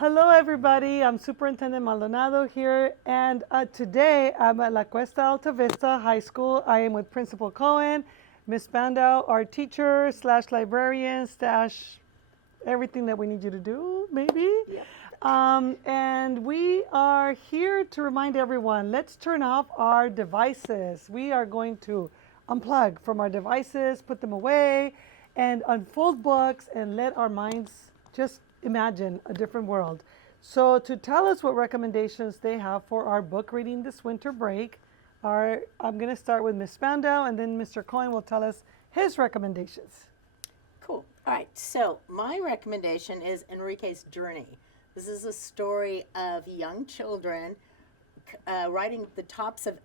Hello, everybody. I'm Superintendent Maldonado here, and today I'm at La Cuesta Alta Vista High School. I am with Principal Cohen, Miss Bandow, our teacher slash librarian slash everything that we need you to do, maybe. Yep. And we are here to remind everyone, let's turn off our devices. We are going to unplug from our devices, put them away, and unfold books and let our minds just imagine a different world. So to tell us what recommendations they have for our book reading this winter break, I'm going to start with Miss Spandau, and then Mr. Cohen will tell us his recommendations. Cool. All right. So my recommendation is Enrique's Journey. This is a story of young children riding the tops of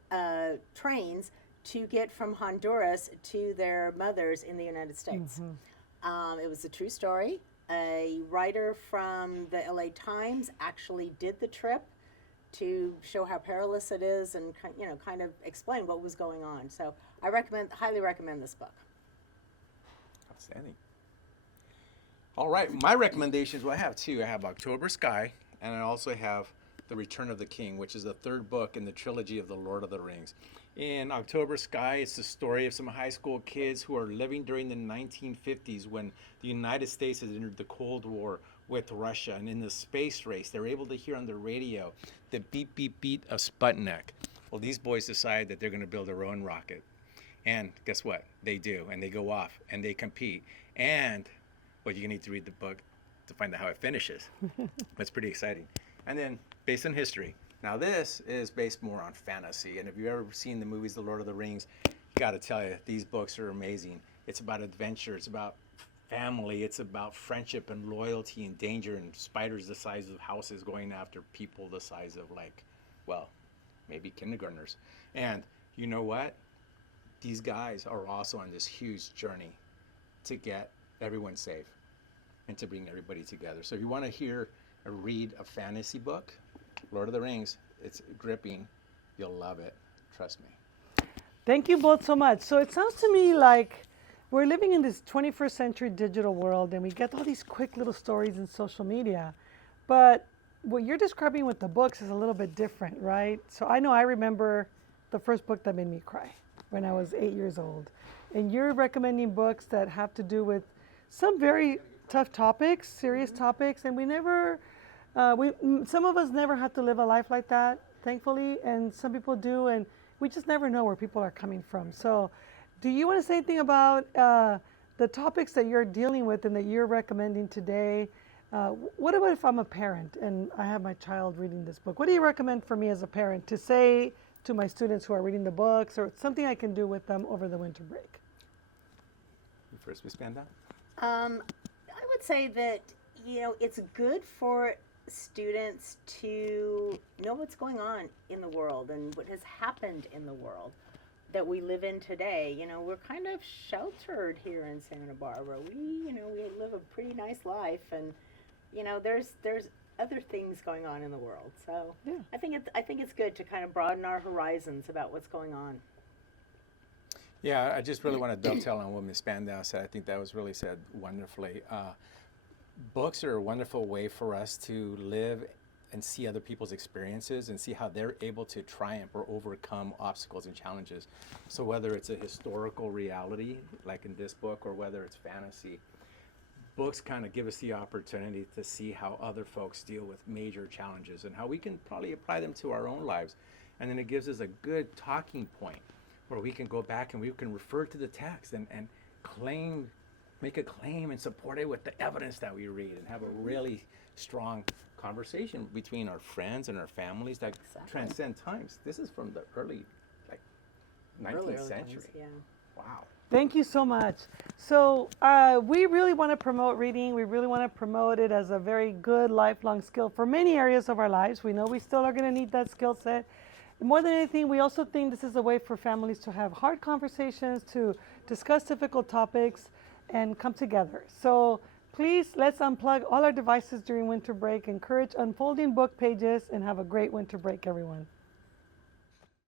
trains to get from Honduras to their mothers in the United States. It was a true story. A writer from the LA Times actually did the trip to show how perilous it is and kind of explain what was going on. So I highly recommend this book. Outstanding. All right, my recommendations, well, I have two. I have October Sky, and I also have The Return of the King, which is the third book in the trilogy of The Lord of the Rings. In October Sky, it's the story of some high school kids who are living during the 1950s when the United States has entered the Cold War with Russia. And in the space race, they're able to hear on the radio the beep, beep, beep of Sputnik. Well, these boys decide that they're going to build their own rocket. And guess what? They do, and they go off, and they compete. And, well, you need to read the book to find out how it finishes. That's pretty exciting. And then, based on history. Now, this is based more on fantasy, and if you've ever seen the movies The Lord of the Rings, you got to tell you, these books are amazing. It's about adventure, it's about family, it's about friendship and loyalty and danger, and spiders the size of houses going after people the size of, like, well, maybe kindergartners. And you know what? These guys are also on this huge journey to get everyone safe and to bring everybody together. So if you want to hear or read a fantasy book, Lord of the Rings, it's gripping. You'll love it. Trust me. Thank you both so much. So it sounds to me like we're living in this 21st century digital world, and we get all these quick little stories in social media. But what you're describing with the books is a little bit different, right? So I remember the first book that made me cry when I was 8 years old. And you're recommending books that have to do with some very tough topics, serious topics, and some of us never had to live a life like that, thankfully, and some people do, and we just never know where people are coming from. So do you want to say anything about the topics that you're dealing with and that you're recommending today? What about if I'm a parent and I have my child reading this book? What do you recommend for me as a parent to say to my students who are reading the books, or something I can do with them over the winter break? You first, Ms. Panda? I would say that, it's good for students to know what's going on in the world and what has happened in the world that we live in today. We're kind of sheltered here in Santa Barbara. We live a pretty nice life, and there's other things going on in the world. So yeah. I think it's good to kind of broaden our horizons about what's going on. Yeah, I just really want to dovetail on what Ms. Spandau said. I think that was really said wonderfully. Books are a wonderful way for us to live and see other people's experiences and see how they're able to triumph or overcome obstacles and challenges. So whether it's a historical reality, like in this book, or whether it's fantasy, books kind of give us the opportunity to see how other folks deal with major challenges and how we can probably apply them to our own lives. And then it gives us a good talking point where we can go back and we can refer to the text and make a claim and support it with the evidence that we read, and have a really strong conversation between our friends and our families that transcend times. This is from the early 19th century. Times, yeah. Wow. Thank you so much. So we really want to promote reading. We really want to promote it as a very good lifelong skill for many areas of our lives. We know we still are going to need that skill set. More than anything, we also think this is a way for families to have hard conversations, to discuss difficult topics, and come together. So please, let's unplug all our devices during winter break, encourage unfolding book pages, and have a great winter break, everyone.